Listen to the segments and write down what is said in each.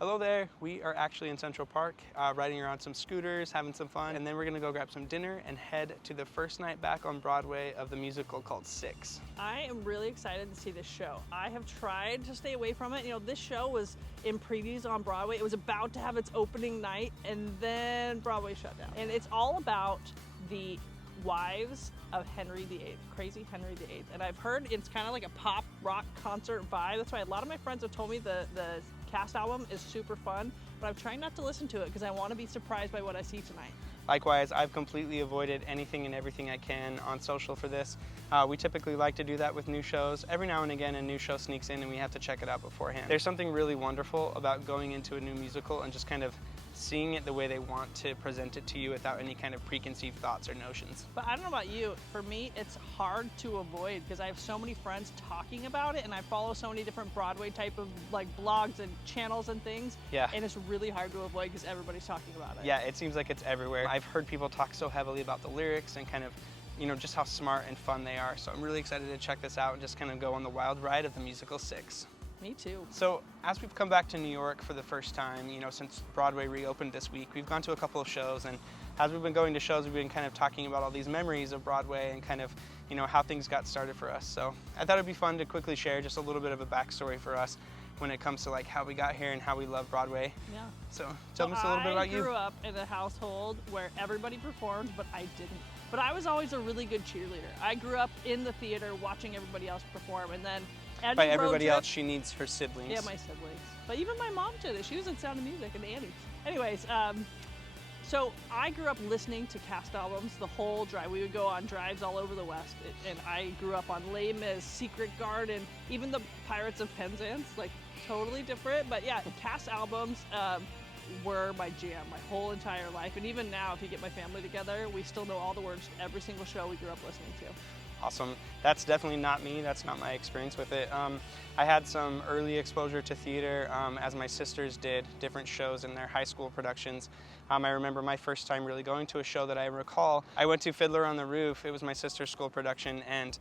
Hello there, we are actually in Central Park, riding around some scooters, having some fun, and then we're gonna go grab some dinner and head to the first night back on Broadway of the musical called Six. I am really excited to see this show. I have tried to stay away from it. You know, this show was in previews on Broadway. It was about to have its opening night, and then Broadway shut down. And it's all about the wives of Henry VIII, crazy Henry VIII. And I've heard it's kind of like a pop rock concert vibe. That's why a lot of my friends have told me the cast album is super fun, but I'm trying not to listen to it because I want to be surprised by what I see tonight. Likewise, I've completely avoided anything and everything I can on social for this. We typically like to do that with new shows. Every now and again a new show sneaks in and we have to check it out beforehand. There's something really wonderful about going into a new musical and just kind of seeing it the way they want to present it to you without any kind of preconceived thoughts or notions. But I don't know about you, for me it's hard to avoid because I have so many friends talking about it and I follow so many different Broadway type of like blogs and channels and things. Yeah. And it's really hard to avoid because everybody's talking about it. Yeah, it seems like it's everywhere. I've heard people talk so heavily about the lyrics and kind of, you know, just how smart and fun they are. So I'm really excited to check this out and just kind of go on the wild ride of the musical Six. Me too. So as we've come back to New York for the first time, you know, since Broadway reopened this week, we've gone to a couple of shows, and as we've been going to shows, we've been kind of talking about all these memories of Broadway and kind of, you know, how things got started for us. So I thought it'd be fun to quickly share just a little bit of a backstory for us when it comes to like how we got here and how we love Broadway. Yeah. So tell us a little bit about you. I grew up in a household where everybody performed, but I didn't. But I was always a really good cheerleader. I grew up in the theater watching everybody else perform, and then by everybody else, she needs her siblings. Yeah, my siblings. But even my mom did it. She was in Sound of Music and Annie. Anyways, so I grew up listening to cast albums the whole drive. We would go on drives all over the West, and I grew up on Les Mis, Secret Garden, even the Pirates of Penzance, like totally different. But yeah, cast albums were my jam my whole entire life. And even now, if you get my family together, we still know all the words to every single show we grew up listening to. Awesome. That's definitely not me. That's not my experience with it. I had some early exposure to theater as my sisters did different shows in their high school productions. I remember my first time really going to a show that I recall. I went to Fiddler on the Roof. It was my sister's school production, and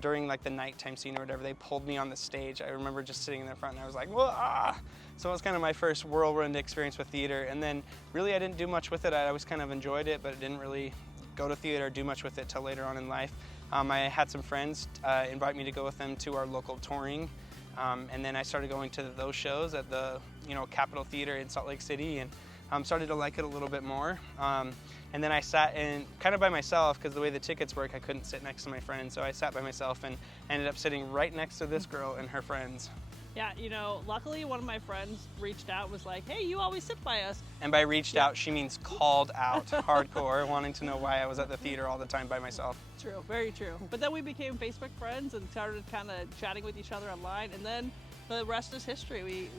during like the nighttime scene or whatever, they pulled me on the stage. I remember just sitting in the front and I was like, whoa! Ah! So it was kind of my first whirlwind experience with theater, and then really I didn't do much with it. I always kind of enjoyed it, but I didn't really go to theater or do much with it till later on in life. I had some friends invite me to go with them to our local touring, and then I started going to those shows at the Capitol Theater in Salt Lake City, and started to like it a little bit more. And then I sat in kind of by myself because the way the tickets work, I couldn't sit next to my friends, so I sat by myself and ended up sitting right next to this girl and her friends. Yeah, luckily one of my friends reached out, was like, hey, you always sit by us. And by reached out, she means called out hardcore, wanting to know why I was at the theater all the time by myself. True, very true. But then we became Facebook friends and started kind of chatting with each other online, and then the rest is history.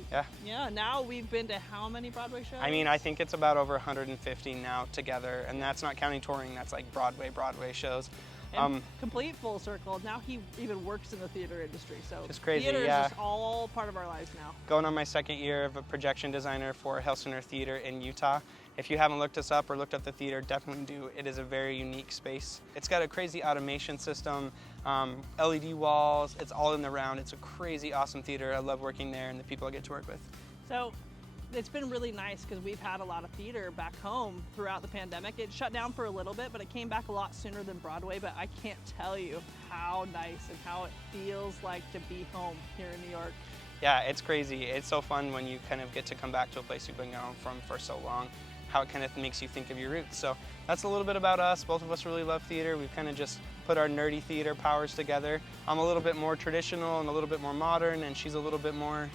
Yeah, now we've been to how many Broadway shows? I mean, I think it's about over 150 now together, and that's not counting touring, that's like Broadway shows. And complete full circle. Now he even works in the theater industry, so it's crazy. Theater yeah. is just all part of our lives now. Going on my second year of a projection designer for Helsener Theater in Utah. If you haven't looked us up or looked up the theater, definitely do. It is a very unique space. It's got a crazy automation system, LED walls, it's all in the round. It's a crazy awesome theater. I love working there and the people I get to work with. So it's been really nice because we've had a lot of theater back home throughout the pandemic. It shut down for a little bit, but it came back a lot sooner than Broadway. But I can't tell you how nice and how it feels like to be home here in New York. Yeah, it's crazy. It's so fun when you kind of get to come back to a place you've been gone from for so long, how it kind of makes you think of your roots. So that's a little bit about us. Both of us really love theater. We've kind of just put our nerdy theater powers together. I'm a little bit more traditional and a little bit more modern, and she's a little bit more...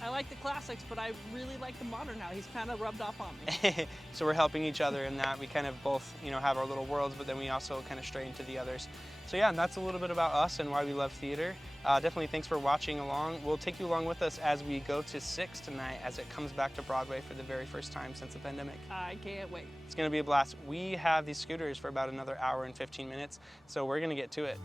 I like the classics, but I really like the modern now. He's kind of rubbed off on me. So we're helping each other in that. We kind of both, have our little worlds, but then we also kind of stray into the others. So yeah, that's a little bit about us and why we love theater. Definitely thanks for watching along. We'll take you along with us as we go to Six tonight as it comes back to Broadway for the very first time since the pandemic. I can't wait. It's going to be a blast. We have these scooters for about another hour and 15 minutes, so we're going to get to it.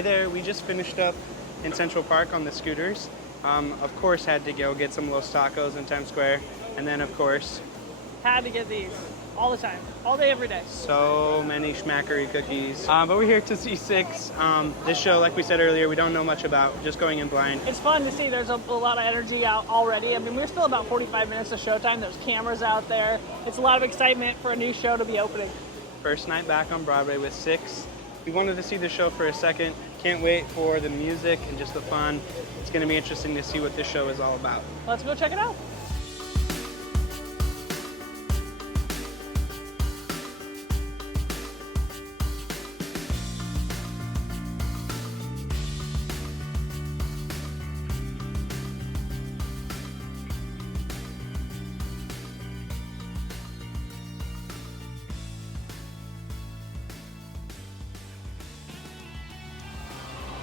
Hey there, we just finished up in Central Park on the scooters. Of course, had to go get some Los Tacos in Times Square. And then, of course, Had to get these all the time, all day, every day. so many schmackery cookies. But we're here to see Six. This show, like we said earlier, we don't know much about, just going in blind. It's fun to see. There's a lot of energy out already. I mean, we're still about 45 minutes of showtime. There's cameras out there. It's a lot of excitement for a new show to be opening. First night back on Broadway with Six. We wanted to see the show for a second. Can't wait for the music and just the fun. It's going to be interesting to see what this show is all about. Let's go check it out.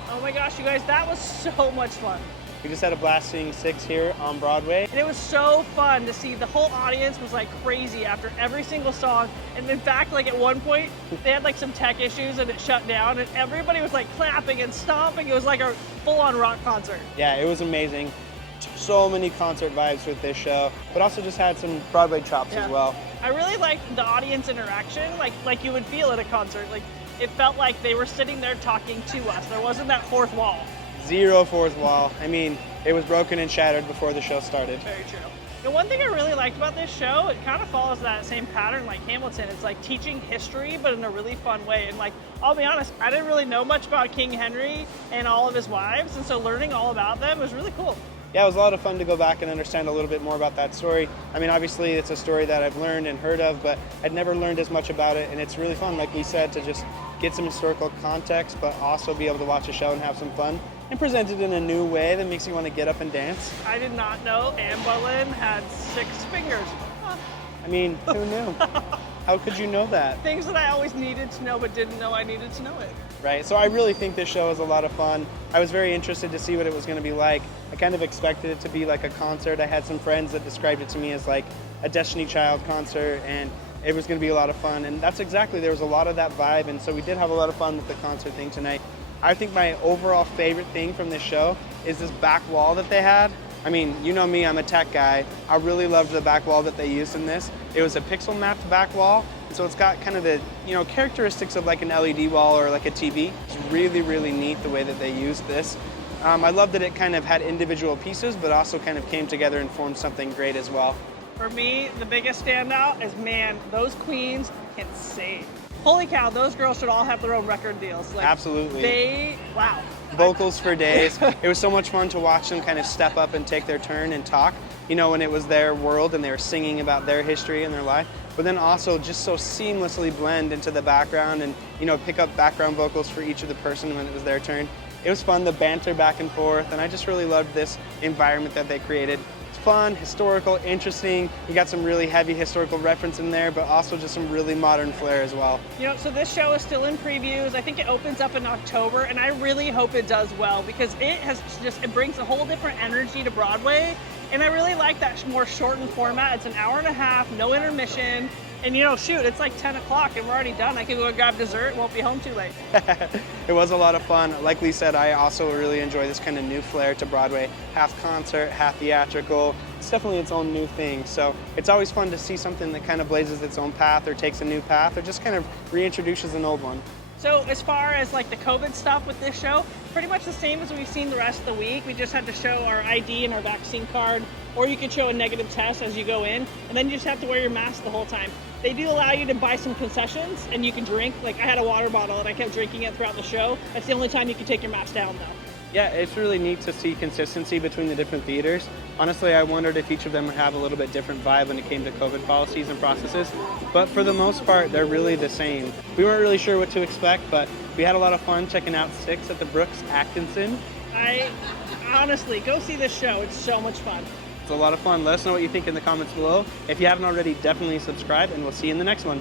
Oh my gosh, you guys, that was so much fun. We just had a blast seeing Six here on Broadway. And it was so fun to see. The whole audience was like crazy after every single song. And in fact, like at one point, they had like some tech issues and it shut down and everybody was like clapping and stomping. It was like a full-on rock concert. Yeah, it was amazing. So many concert vibes with this show, but also just had some Broadway chops as well. I really liked the audience interaction, like you would feel at a concert. Like it felt like they were sitting there talking to us. There wasn't that fourth wall. Zero fourth wall. I mean, it was broken and shattered before the show started. Very true. And one thing I really liked about this show, it kind of follows that same pattern like Hamilton. It's like teaching history, but in a really fun way. And like, I'll be honest, I didn't really know much about King Henry and all of his wives, and so learning all about them was really cool. Yeah, it was a lot of fun to go back and understand a little bit more about that story. I mean, obviously it's a story that I've learned and heard of, but I'd never learned as much about it, and it's really fun, like we said, to just get some historical context, but also be able to watch a show and have some fun, and present it in a new way that makes you want to get up and dance. I did not know Anne Boleyn had 6 fingers. Huh. I mean, who knew? How could you know that? Things that I always needed to know, but didn't know I needed to know it. Right, so I really think this show is a lot of fun. I was very interested to see what it was going to be like. I kind of expected it to be like a concert. I had some friends that described it to me as like a Destiny Child concert, and it was going to be a lot of fun. And that's exactly, there was a lot of that vibe, and so we did have a lot of fun with the concert thing tonight. I think my overall favorite thing from this show is this back wall that they had. I mean, you know me, I'm a tech guy. I really loved the back wall that they used in this. It was a pixel mapped back wall, so it's got kind of the, characteristics of like an LED wall or like a TV. It's really, really neat the way that they used this. I love that it kind of had individual pieces, but also kind of came together and formed something great as well. For me, the biggest standout is, man, those queens can sing. Holy cow, those girls should all have their own record deals. Like, absolutely. Wow. Vocals for days. It was so much fun to watch them kind of step up and take their turn and talk, when it was their world and they were singing about their history and their life, but then also just so seamlessly blend into the background and, pick up background vocals for each of the person when it was their turn. It was fun, the banter back and forth, and I just really loved this environment that they created. It's fun, historical, interesting. You got some really heavy historical reference in there, but also just some really modern flair as well. So this show is still in previews. I think it opens up in October, and I really hope it does well because it brings a whole different energy to Broadway, and I really like that more shortened format. It's an hour and a half, no intermission. And shoot, it's like 10 o'clock and we're already done. I can go grab dessert, won't be home too late. It was a lot of fun. Like Lee said, I also really enjoy this kind of new flair to Broadway. Half concert, half theatrical. It's definitely its own new thing. So it's always fun to see something that kind of blazes its own path or takes a new path or just kind of reintroduces an old one. So as far as like the COVID stuff with this show, pretty much the same as we've seen the rest of the week. We just had to show our ID and our vaccine card, or you could show a negative test as you go in, and then you just have to wear your mask the whole time. They do allow you to buy some concessions and you can drink. Like I had a water bottle and I kept drinking it throughout the show. That's the only time you can take your mask down though. Yeah, it's really neat to see consistency between the different theaters. Honestly, I wondered if each of them would have a little bit different vibe when it came to COVID policies and processes, but for the most part, they're really the same. We weren't really sure what to expect, but we had a lot of fun checking out Six at the Brooks Atkinson. Honestly, go see this show. It's so much fun. It's a lot of fun. Let us know what you think in the comments below. If you haven't already, definitely subscribe, and we'll see you in the next one.